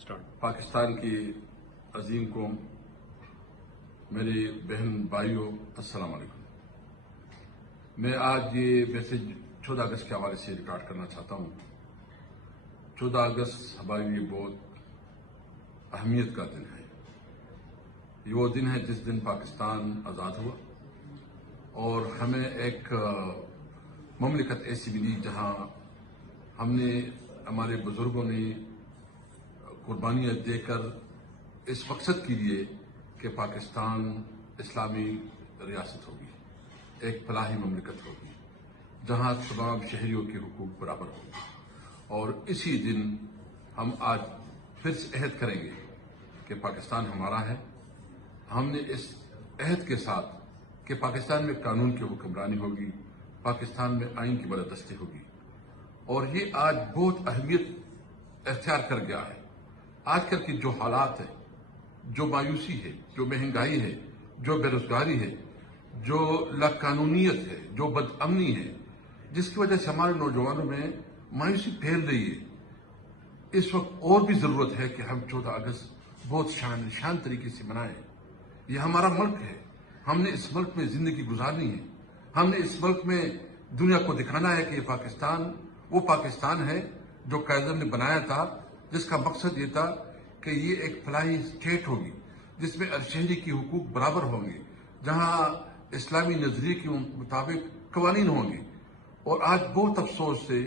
Start. Pakistan की अजीम कौम, मेरी बहन भाइयों, अस्सलाम वालेकुम। मैं आज ये मैसेज 14 अगस्त के हवाले से रिकॉर्ड करना चाहता हूँ। 14 अगस्त हमारे लिए बहुत अहमियत का दिन है। ये वो दिन है जिस दिन पाकिस्तान आज़ाद हुआ और हमें एक ममलिकत ऐसी मिली जहाँ हमने, हमारे बुजुर्गों ने कुर्बानियाँ देकर इस मकसद के लिए कि पाकिस्तान इस्लामी रियासत होगी, एक फलाही ममलिकत होगी जहाँ तमाम शहरियों के हुकूक बराबर होंगे। और इसी दिन हम आज फिर से अहद करेंगे कि पाकिस्तान हमारा है। हमने इस अहद के साथ कि पाकिस्तान में कानून की हुक्मरानी होगी, पाकिस्तान में आइन की बलदस्ती होगी। और ये आज बहुत अहमियत अख्तियार कर गया है। आजकल की जो हालात है, जो मायूसी है, जो महंगाई है, जो बेरोजगारी है, जो लाकानूनियत है, जो बदअमनी है, जिसकी वजह से हमारे नौजवानों में मायूसी फैल रही है। इस वक्त और भी जरूरत है कि हम 14 अगस्त बहुत शान तरीके से मनाएं। ये हमारा मुल्क है, हमने इस मुल्क में जिंदगी गुजारनी है। हमने इस मुल्क में दुनिया को दिखाना है कि ये पाकिस्तान वो पाकिस्तान है जो कायदर ने बनाया था, जिसका मकसद ये था कि ये एक फलाही स्टेट होगी जिसमें हर शहरी की हुकूक बराबर होंगे, जहां इस्लामी नजरिए के मुताबिक कवानीन होंगे। और आज बहुत अफसोस से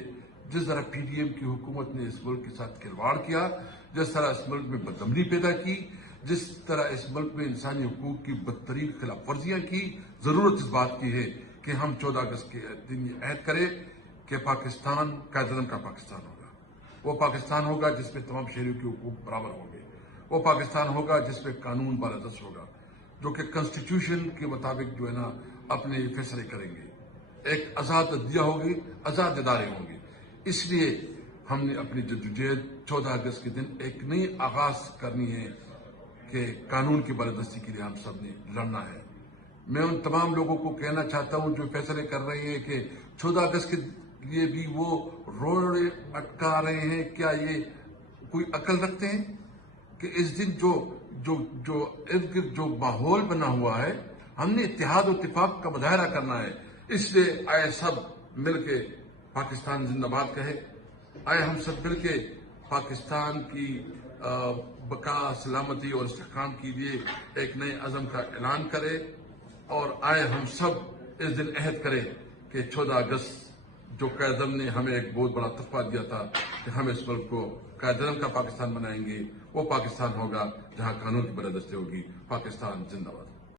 जिस तरह PDM की हुकूमत ने इस मुल्क के साथ खिलवाड़ किया, जिस तरह इस मुल्क में बदअमनी पैदा की, जिस तरह इस मुल्क में इंसानी हुकूक की बदतरीन खिलाफ वर्जियां की, जरूरत इस बात की है कि हम 14 अगस्त के दिन ये अहद करें कि पाकिस्तान कायदे का पाकिस्तान होगा। वो पाकिस्तान होगा जिसमें तमाम शहरियों के हुकूक बराबर होंगे। वो पाकिस्तान होगा जिसमें कानून बालादस्त होगा, जो कि कॉन्स्टिट्यूशन के मुताबिक जो है ना अपने फैसले करेंगे। एक आजाद अदलिया होगी, आजाद इदारे होंगे। इसलिए हमने अपनी जद्दोजहद 14 अगस्त के दिन एक नई आगाज करनी है कि कानून की बालादस्ती के लिए हम सब ने लड़ना है। मैं उन तमाम लोगों को कहना चाहता हूं जो फैसले कर रहे हैं कि 14 अगस्त के लिए भी वो रोड अटका रहे हैं, क्या ये कोई अकल रखते हैं कि इस दिन जो जो जो इर्द गिर्द जो माहौल बना हुआ है, हमने इत्तेहाद और इत्तेफाक का मुजाहरा करना है। इसलिए आए सब मिलके पाकिस्तान जिंदाबाद कहे, आए हम सब मिलके पाकिस्तान की बका, सलामती और इस्तेहकाम के लिए एक नए अज़म का ऐलान करें। और आए हम सब इस दिन अहद करें कि 14 अगस्त जो कायदम ने हमें एक बहुत बड़ा तोहफा दिया था कि हम इस मुल्क को कायदम का पाकिस्तान बनाएंगे, वो पाकिस्तान होगा जहां कानून की बलदस्ती होगी। पाकिस्तान जिंदाबाद।